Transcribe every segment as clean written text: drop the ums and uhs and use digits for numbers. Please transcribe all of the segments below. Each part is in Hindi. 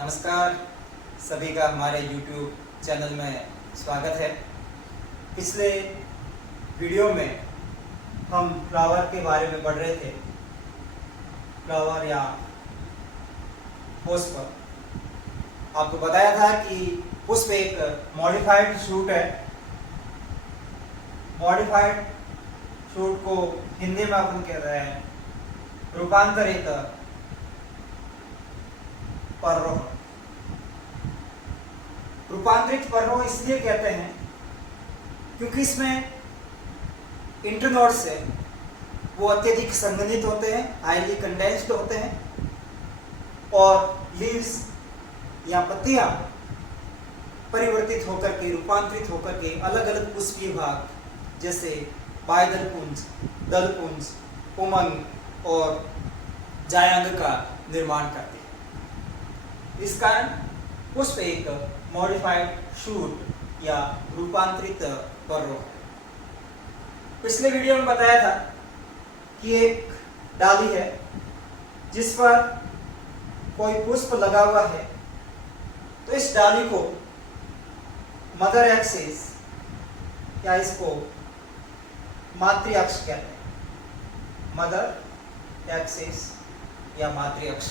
नमस्कार, सभी का हमारे YouTube चैनल में स्वागत है। पिछले वीडियो में हम फ्लावर के बारे में पढ़ रहे थे। फ्लावर या पुष्प। आपको बताया था कि पुष्प एक मॉडिफाइड शूट है। मॉडिफाइड शूट को हिंदी में अपन कह रहे हैं रूपांतरित पर्व। रूपांतरित पर्व इसलिए कहते हैं क्योंकि इसमें इंटरनोड्स है वो अत्यधिक संघनित होते हैं, हाईली कंडेंस्ड होते हैं, और लीव्स या पत्तियां परिवर्तित होकर के, रूपांतरित होकर के अलग अलग पुष्पीय भाग जैसे बाह्यदल पुंज, दल पुंज, पुमंग और जायांग का निर्माण करते हैं। इस कारण पुष्प एक मॉडिफाइड शूट या रूपांतरित पर्व है। पिछले वीडियो में बताया था कि एक डाली है जिस पर कोई पुष्प लगा हुआ है, तो इस डाली को मदर एक्सिस या इसको मातृ अक्ष कहते हैं। मदर एक्सिस या मातृ अक्ष,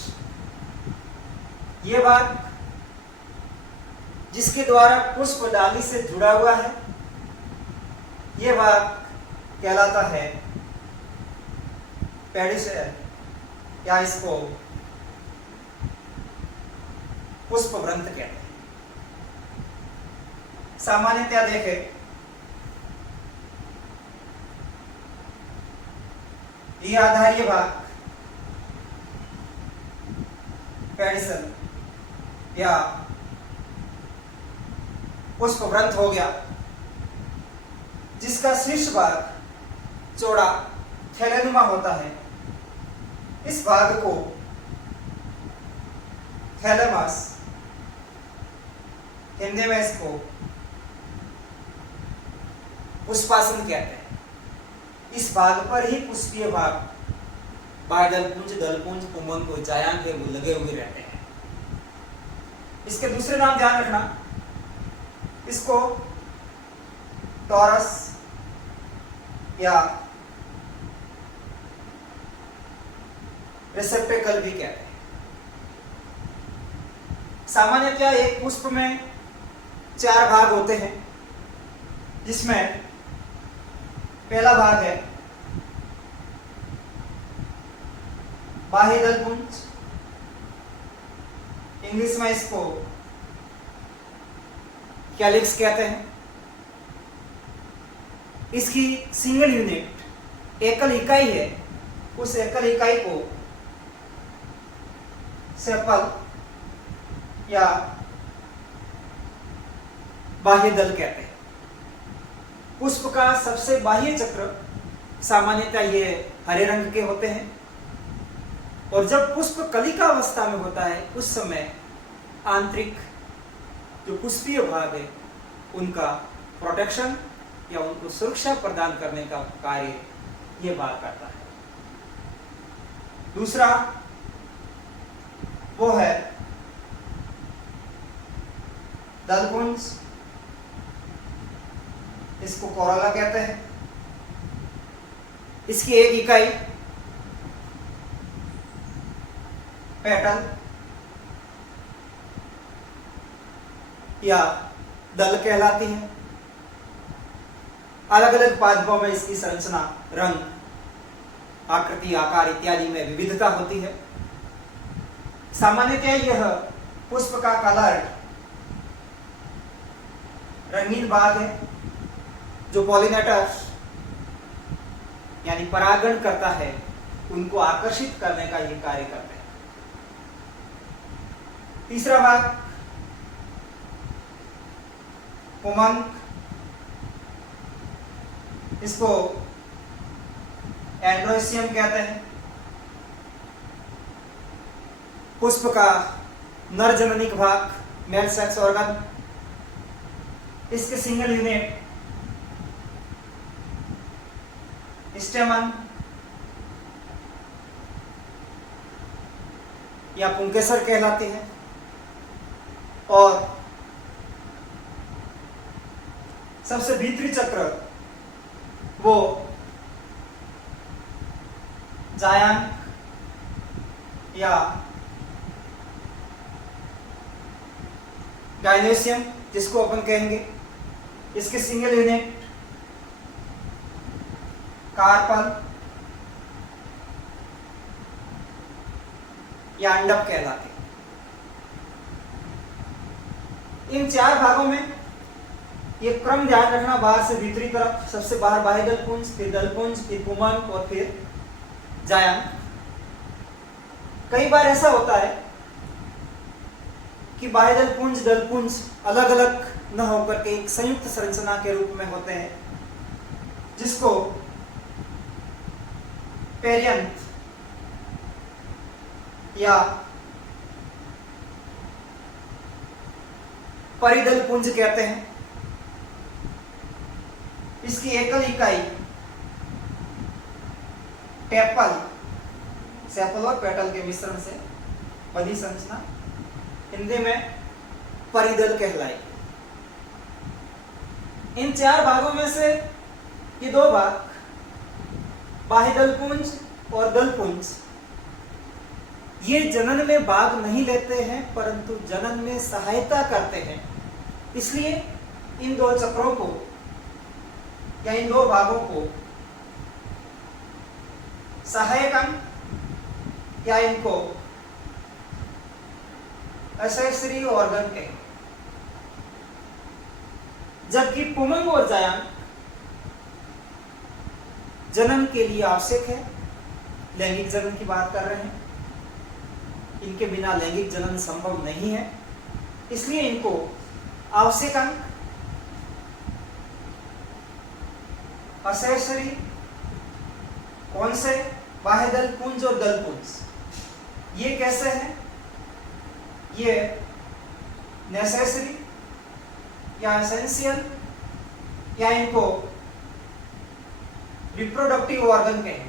ये भाग जिसके द्वारा पुष्प डाली से जुड़ा हुआ है, ये भाग कहलाता है पेडिसेल या इसको पुष्प ग्रंथ कहते हैं। सामान्यतया देखें, ये आधारीय भाग पेडिसेल या पुष्प ग्रंथ हो गया, जिसका शीर्ष भाग चौड़ा थैलेनुमा होता है। इस भाग को थैलेमस, हिंदी में इसको पुष्पासन कहते हैं। इस भाग पर ही पुष्पीय भाग, बाह्यदल पुंज, दल पुंज, पुंमंग को जायांग है वो लगे हुए रहते हैं। इसके दूसरे नाम ध्यान रखना, इसको टॉरस या रिसेप्टेकल भी कहते हैं। सामान्यतया एक पुष्प में 4 भाग होते हैं, जिसमें पहला भाग है बाह्यदल पुंज, इंग्लिश में इसको कैलिक्स कहते हैं। इसकी सिंगल यूनिट, एकल इकाई है, उस एकल इकाई को सेपल या बाह्यदल कहते हैं। पुष्प का सबसे बाह्य चक्र सामान्यतः ये हरे रंग के होते हैं, और जब पुष्प कलिका अवस्था में होता है उस समय आंतरिक जो पुष्पीय भाग है उनका प्रोटेक्शन या उनको सुरक्षा प्रदान करने का कार्य यह भाग करता है। दूसरा वो है दलपुंज, इसको कोरोला कहते हैं। इसकी एक इकाई पेटल या दल कहलाती है। अलग अलग पादपों में इसकी संरचना, रंग, आकृति, आकार इत्यादि में विविधता होती है। सामान्यतः यह पुष्प का कलर रंगीन भाग है, जो पॉलिनेटर्स यानी परागण करता है उनको आकर्षित करने का ये कार्य करते हैं। तीसरा भाग पुमंग, इसको एंड्रोसियम कहते हैं। पुष्प का नर जननिक भाग, मेल सेक्स ऑर्गन, इसके सिंगल यूनिट स्टेमन या पुंकेसर कहलाती है। और सबसे भीतरी चक्र वो जायांग या गाइनेशियम जिसको अपन कहेंगे, इसके सिंगल यूनिट कार्पल या अंडक कहलाते हैं। इन चार भागों में ये क्रम ध्यान रखना, बाहर से भीतरी तरफ, सबसे बाहर बाह्य दलपुंज, फिर दलपुंज, फिर पुमंग और फिर जायांग। कई बार ऐसा होता है कि बाह्य दलपुंज दलपुंज अलग अलग न होकर के एक संयुक्त संरचना के रूप में होते हैं, जिसको पेरियंथ या परिदलपुंज कहते हैं। इसकी एकल इकाई टेपल, सेपल और पेटल के मिश्रण से बनी संरचना हिंदी में परिदल कहलाएगी। इन चार भागों में से ये दो भाग बाह्य दलपुंज और दलपुंज ये जनन में भाग नहीं लेते हैं, परंतु जनन में सहायता करते हैं। इसलिए इन दो चक्रों को या इन दो भागों को सहायक अंग या इनको एक्सेसरी ऑर्गन कहें। जबकि पुमंग और जायांग जनन के लिए आवश्यक है, लैंगिक जनन की बात कर रहे हैं, इनके बिना लैंगिक जनन संभव नहीं है, इसलिए इनको आवश्यक अंग एक्सेसरी कौन से बाह्य दलपुंज और दलपुंज ये कैसे हैं? ये नेसेसरी या एसेंशियल या इनको रिप्रोडक्टिव ऑर्गन कहें।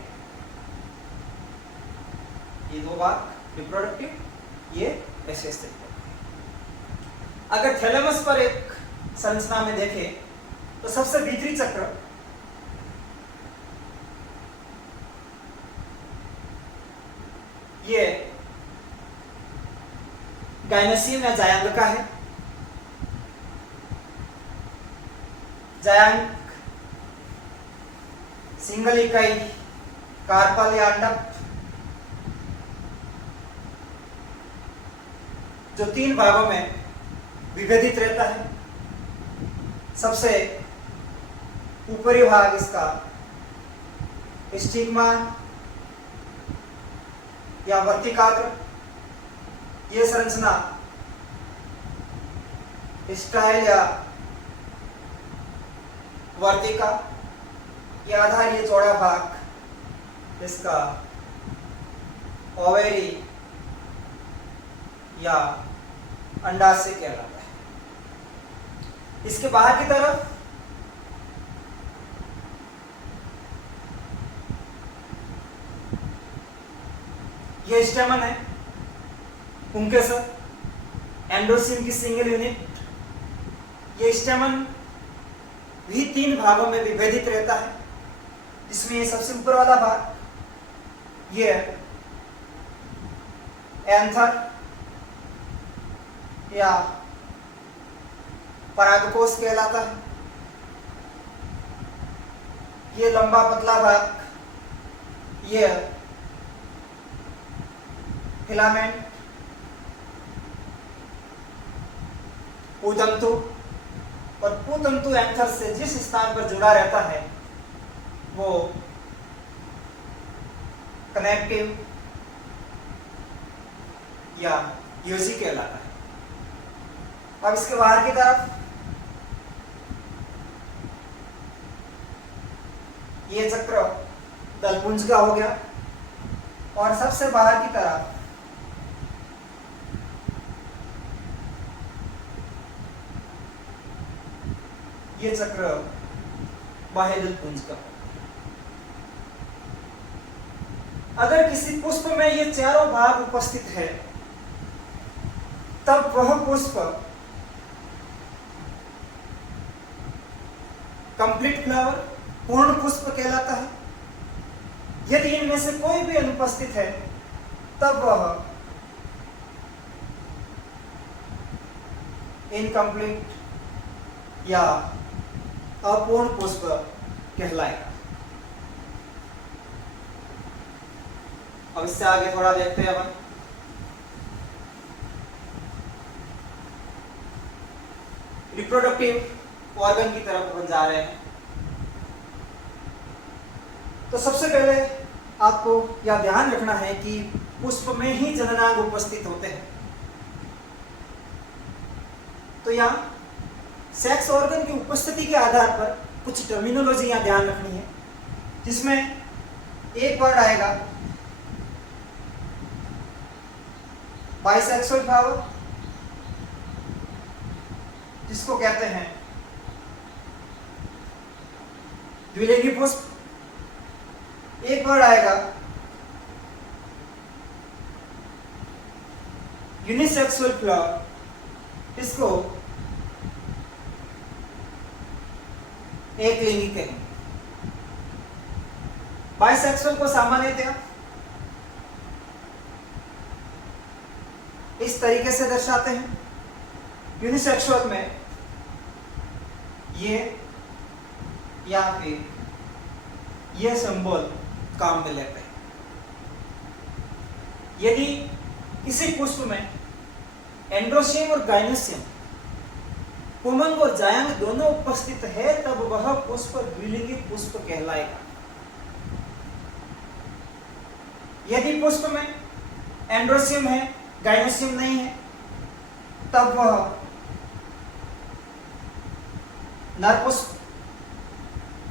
ये दो बात रिप्रोडक्टिव, ये एसेंशियल। अगर थैलेमस पर एक संरचना में देखें तो सबसे भीतरी चक्र ये गाइनेशियम या जायांग का है। जायांग सिंगल इकाई कार्पल या अंडक जो तीन भागों में विभेदित रहता है। सबसे ऊपरी भाग इसका स्टिग्मा या वर्तिकाग्र, ये संरचना स्टाइल या वर्तिका, ये आधार, ये चौड़ा भाग इसका ओवेरी या अंडाशय कहलाता है। इसके बाहर की तरफ ये स्टेमन है, पुंकेसर, एंडोसिम की सिंगल यूनिट। ये स्टेमन भी तीन भागों में विभेदित रहता है, जिसमें ये सबसे ऊपर वाला भाग ये एंथर या परागकोश कहलाता है। ये लंबा पतला भाग ये फिलामेंट, पूतंतु, और पूतंतु एंथर से जिस स्थान पर जुड़ा रहता है वो कनेक्टिव या यूजी कहलाता है। अब इसके बाहर की तरफ ये चक्र दलपुंज का हो गया, और सबसे बाहर की तरफ ये चक्र बाह्य दलपुंज का। अगर किसी पुष्प में ये चारों भाग उपस्थित है, तब वह पुष्प कंप्लीट फ्लावर पूर्ण पुष्प कहलाता है। यदि इनमें से कोई भी अनुपस्थित है तब वह इनकम्प्लीट या अपूर्ण पुष्प कहलाएगा। अब इससे आगे थोड़ा देखते हैं अपन। रिप्रोडक्टिव ऑर्गन की तरफ अपन जा रहे हैं। तो सबसे पहले आपको यह ध्यान रखना है कि पुष्प में ही जननांग उपस्थित होते हैं। तो यहाँ सेक्स ऑर्गन की उपस्थिति के आधार पर कुछ टर्मिनोलॉजी यहाँ ध्यान रखनी है, जिसमें एक वर्ड आएगा बाइसेक्सुअल फ्लावर, जिसको कहते हैं द्विलिंगी पुष्प। एक वर्ड आएगा यूनिसेक्सुअल फ्लावर, इसको एक लिंगी कहेंगे। बाइसेक्सुअल को सामान्यतः इस तरीके से दर्शाते हैं। यूनिसेक्सुअल में ये या फिर ये सिंबल काम में लेते हैं। यदि किसी पुष्प में एंड्रोसियम और गाइनोसियम, पुमंग और जायंग दोनों उपस्थित है तब वह पुष्प द्विलिंगी पुष्प कहलाएगा। यदि पुष्प में एंड्रोसियम है, गाइनोसियम नहीं है, तब वह नर पुष्प।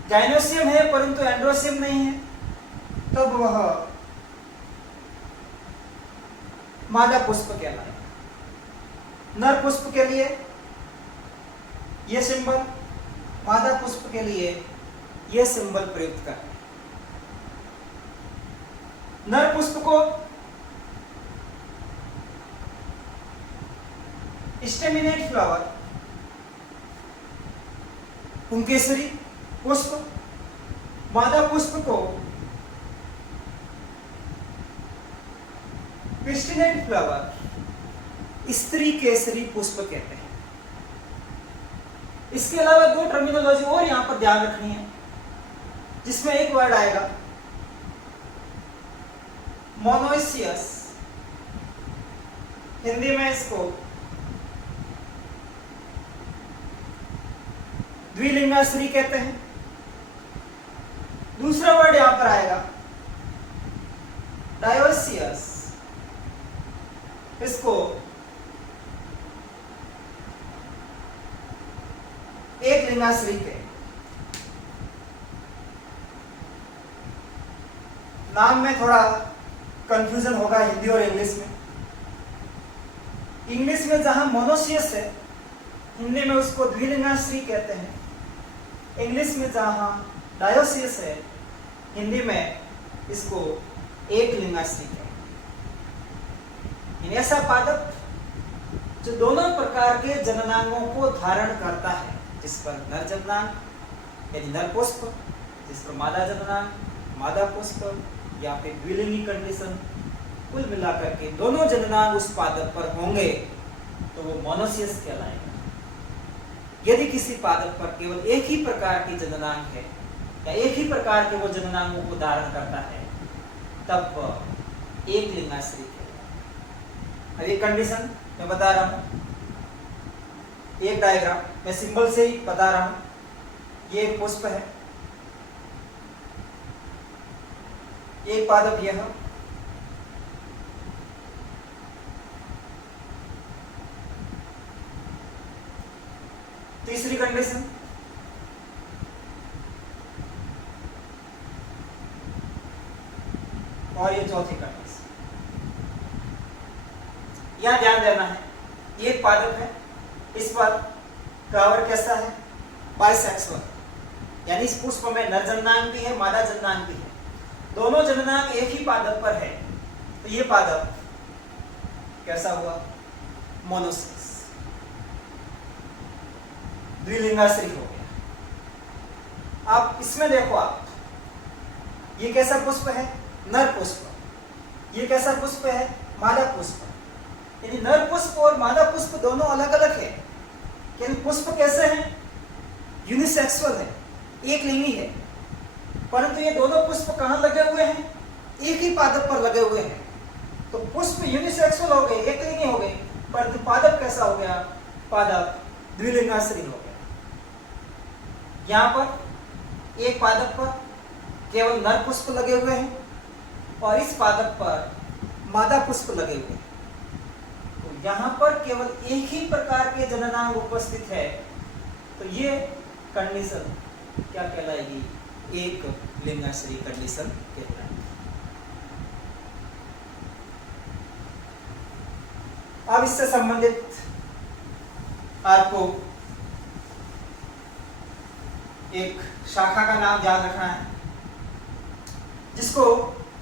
गाइनोसियम है परंतु एंड्रोसियम नहीं है, तब वह मादा पुष्प कहलाएगा। नर पुष्प के लिए यह सिंबल, मादा पुष्प के लिए यह सिंबल प्रयुक्त करते हैं। नर पुष्प को स्टेमिनेट फ्लावर, पुंकेसरी पुष्प, मादा पुष्प को पिस्टिनेट फ्लावर, स्त्री केसरी पुष्प कहते हैं। इसके अलावा दो टर्मिनोलॉजी और यहां पर ध्यान रखनी है, जिसमें एक वर्ड आएगा मोनोइसियस, हिंदी में इसको द्विलिंगाश्री कहते हैं। दूसरा वर्ड यहां पर आएगा डायोसियस, इसको एक लिंगाश्री के। नाम में थोड़ा कंफ्यूजन होगा हिंदी और इंग्लिश में। इंग्लिश में जहां मोनोसियस है, हिंदी में उसको द्विलिंगाश्री कहते हैं। इंग्लिश में जहां डायोसियस है, हिंदी में इसको एक लिंगाश्री कहते हैं। ऐसा पादप जो दोनों प्रकार के जननांगों को धारण करता है, जिस पर नर जननांग यानी नर पुष्प, जिस पर मादा जननांग मादा पुष्प, या फिर द्विलिंगी कंडीशन, कुल मिलाकर के दोनों जननांग उस पादप पर होंगे तो वो मोनोसियस कहलाएगा। यदि किसी पादप पर केवल एक ही प्रकार की जननांग है या एक ही प्रकार के वो जननांगों को धारण करता है, तब एक लिंगाश्री कहलाएगा। अब ये कंडीशन मैं बता रहा हूं, एक डायग्राम मैं सिंबल से ही बता रहा हूं। ये एक पुष्प है, एक पादप यह, तीसरी कंडीशन और ये चौथी कंडीशन। यहां ध्यान देना है, एक पादप है, इस पर फ्लावर कैसा है, बाइसेक्सुअल, यानी इस पुष्प में नर जननांग भी है मादा जननांग भी है, दोनों जननांग एक ही पादप पर है, तो ये पादप कैसा हुआ, मोनोसिस, द्विलिंगाश्री हो गया। आप इसमें देखो, आप ये कैसा पुष्प है? नर पुष्प। ये कैसा पुष्प है? मादा पुष्प। यानी नर पुष्प और मादा पुष्प दोनों अलग अलग है। यानी पुष्प कैसे हैं? यूनिसेक्सुअल है, एक लिंगी है, परंतु ये दोनों पुष्प कहाँ लगे हुए हैं? एक ही पादप पर लगे हुए हैं। तो पुष्प यूनिसेक्सुअल हो गए, एक लिंगी हो गए, परंतु पादप कैसा हो गया? पादप द्विलिंगाश्रयी हो गया। यहाँ पर एक पादप पर केवल नर पुष्प लगे हुए हैं और इस पादप पर मादा पुष्प लगे हुए हैं। तो यहाँ पर केवल एक ही प्रकार के जननांग उपस्थित है, तो ये कंडीशन क्या कहलाएगी? एक लिंगाश्रयी कंडीशन कहलाएगी। अब इससे संबंधित आपको एक शाखा का नाम याद रखना है, जिसको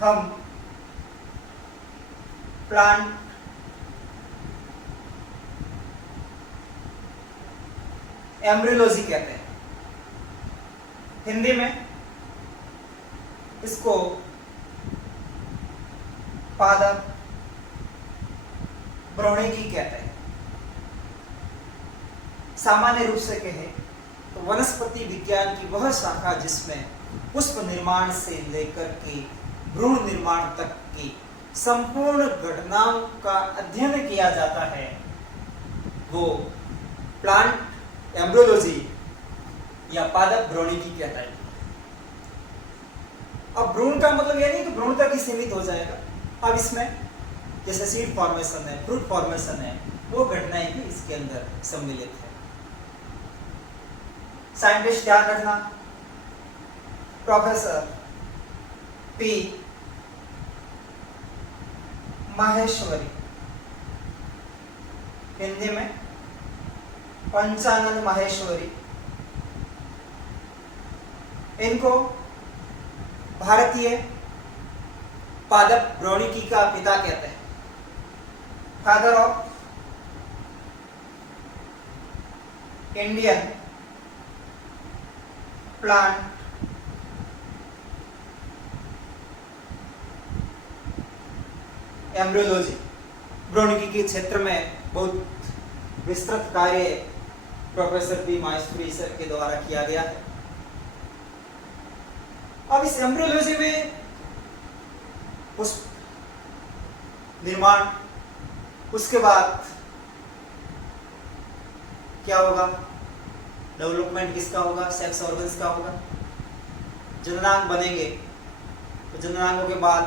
हम प्लांट एम्ब्रियोलॉजी कहते हैं। हिंदी में इसको पादप भ्रूणिकी कहते हैं। सामान्य रूप से कहें तो वनस्पति विज्ञान की वह शाखा जिसमें पुष्प निर्माण से लेकर के भ्रूण निर्माण तक की संपूर्ण घटनाओं का अध्ययन किया जाता है, वो प्लांट एम्ब्रियोलॉजी या पादप भ्रूणिकी कहता है। अब भ्रूण का मतलब यह नहीं कि भ्रूण तक ही सीमित हो जाएगा। अब इसमें जैसे सीड फॉर्मेशन है, फ्रूट फॉर्मेशन है, वो घटनाएं भी इसके अंदर सम्मिलित है। साइंटिस्ट ध्यान रखना, प्रोफेसर पी माहेश्वरी, हिंदी में पंचानन माहेश्वरी, इनको भारतीय पादप भ्रूणिकी का पिता कहते हैं, father of Indian plant embryology. भ्रूणिकी के क्षेत्र में बहुत विस्तृत कार्य प्रोफेसर पी माहेश्वरी सर के द्वारा किया गया है। अब इस एम्ब्रियोलॉजी में पुष्प निर्माण, उसके बाद क्या होगा? डेवलपमेंट किसका होगा? सेक्स ऑर्गन्स का होगा। जननांग बनेंगे, तो जननांगों के बाद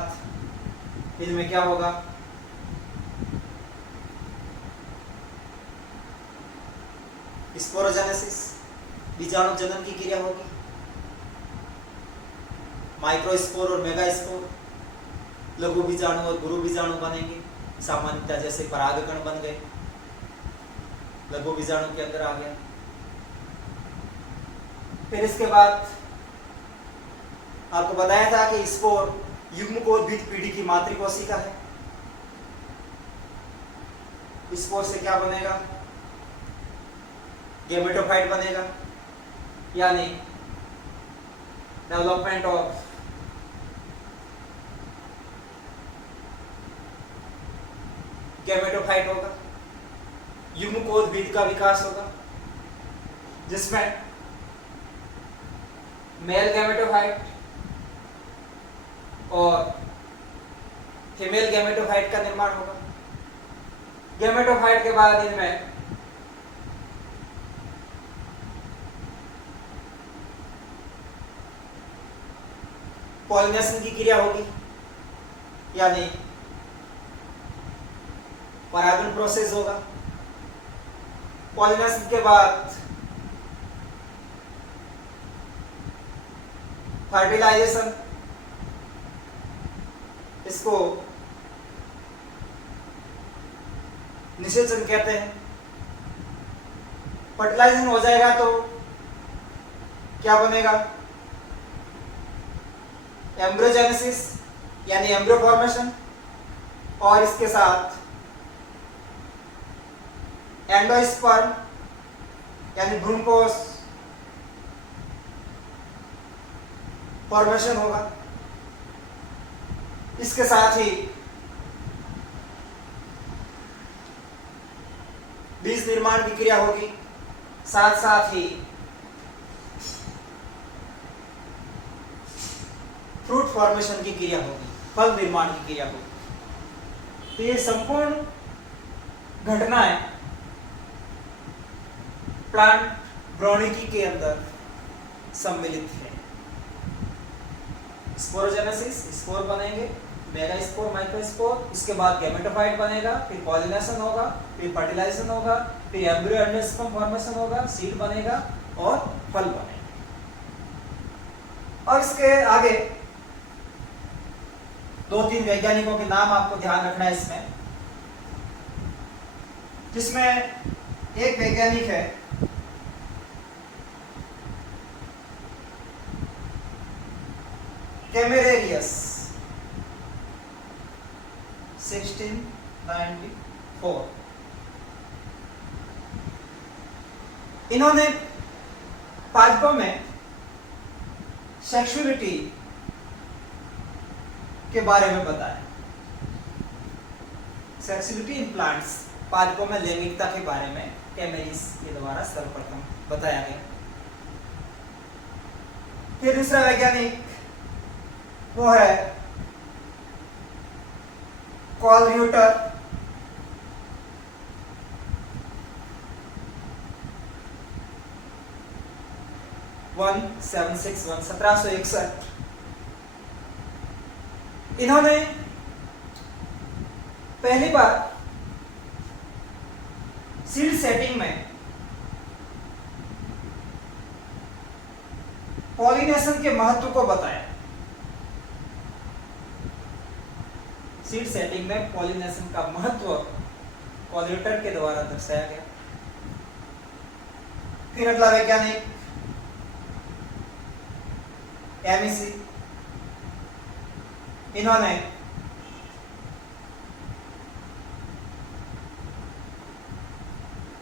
इनमें क्या होगा? स्पोरोजेनेसिस, बीजाणु जनन की क्रिया होगी। माइक्रोस्पोर और मेगास्पोर, लघु बीजाणु और गुरु बीजाणु बनेंगे। सामान्यतः जैसे परागकण बन गए, लघु बीजाणु के अंदर आ गया। फिर इसके बाद आपको बताया था कि स्पोर युग्मकोद्भिद पीढ़ी की मातृकोशिका है। स्पोर से क्या बनेगा? गैमेटोफाइट बनेगा, यानी डेवलपमेंट ऑफ गैमेटोफाइट होगा। युग्मकोद्भिद का विकास होगा, जिसमें मेल गैमेटोफाइट और फीमेल गैमेटोफाइट का निर्माण होगा। गैमेटोफाइट के बाद इनमें पॉलिनेशन की क्रिया होगी, यानी परागण प्रोसेस होगा। पॉलिनेशन के बाद फर्टिलाइजेशन, इसको निषेचन कहते हैं। फर्टिलाइजेशन हो जाएगा तो क्या बनेगा? एम्ब्रियोजेनेसिस यानी एम्ब्रियो फॉर्मेशन, और इसके साथ एंडोस्पर्म यानी भ्रूणकोश, फॉर्मेशन होगा। इसके साथ ही बीज निर्माण की क्रिया होगी, साथ साथ ही फ्रूट फॉर्मेशन की क्रिया होगी, फल निर्माण की क्रिया होगी। तो ये संपूर्ण घटनाएं प्लांट भ्रूणिकी के अंदर सम्मिलित है। स्पोरोजेनेसिस, स्पोर बनेंगे, मेगा स्पोर, माइक्रो स्पोर, उसके बाद गैमेटोफाइट बनेगा, फिर पॉलिनेशन होगा, फिर फर्टिलाइजेशन होगा, फिर एम्ब्रियो एंडोस्पर्म फॉर्मेशन होगा, सीड बनेगा और फल बनेगा। और इसके आगे 2-3 वैज्ञानिकों के नाम आपको ध्यान रखना है इसमें, जिसमें एक वैज्ञानिक है कैमेरेरियस 1694। इन्होंने पादपों में सेक्सुअलिटी के बारे में बताया। सेक्सुअलिटी इन प्लांट्स, पादपों में लैंगिकता के बारे में कैमेरिस के द्वारा सर्वप्रथम बताया गया। फिर दूसरा वैज्ञानिक वो है कॉल र्यूटर, वन 1761। इन्होंने पहली बार सीड सेटिंग में पॉलिनेशन के महत्व को बताया। सीड सेटिंग में पॉलिनेशन का महत्व कॉल र्यूटर के द्वारा दर्शाया गया। फिर अगला वैज्ञानिक एमिसी, इन्होंने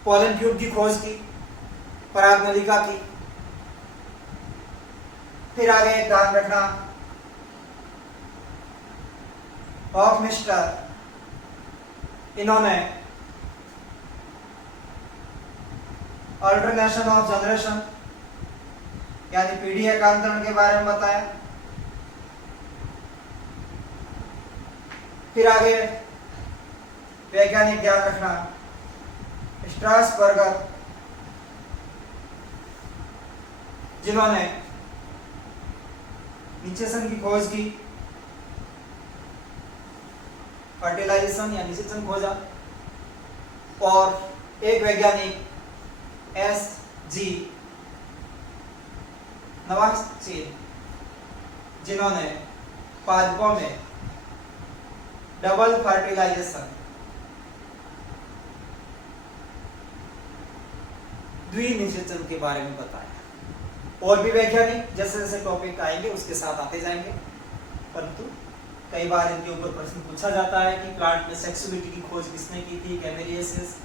पॉलन ट्यूब की खोज की, पराग नलिका की। फिर आगे ध्यान रखना हॉफमिस्टर, इन्होंने अल्टरनेशन ऑफ जनरेशन यानी पीढ़ी एकांतरण के बारे में बताया। फिर आगे वैज्ञानिक ध्यान रखना स्ट्रासबर्गर, जिन्होंने निषेचन की खोज की, फर्टिलाइजेशन या निषेचन खोजा। और एक वैज्ञानिक SG नवास्चीन, जिन्होंने पादपों में डबल फर्टिलाइजेशन, द्विनिषेचन के बारे में बताया। और भी वैज्ञानिक जैसे जैसे टॉपिक आएंगे उसके साथ आते जाएंगे, परंतु कई बार इनके ऊपर प्रश्न पूछा जाता है कि प्लांट में सेक्सुअलिटी की खोज किसने की थी, कैमेरियसिस।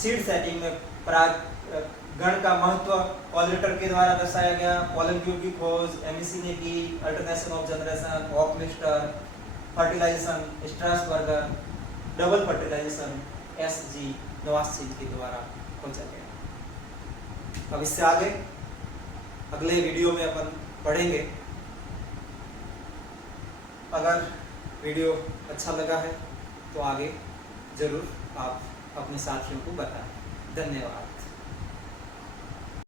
सीड सेटिंग में पराग गण का महत्व कॉल र्यूटर के द्वारा दर्शाया गया। पॉलन ट्यूब की खोज एमिसी ने की, alternation of generation Hofmeister, fertilization Strasburger, double fertilization SG Nawaschin के द्वारा खोजा गया। अब इससे आगे अगले वीडियो में अपन पढ़ेंगे। अगर वीडियो अच्छा लगा है तो आगे जरूर आप अपने साथियों को बताएं। धन्यवाद।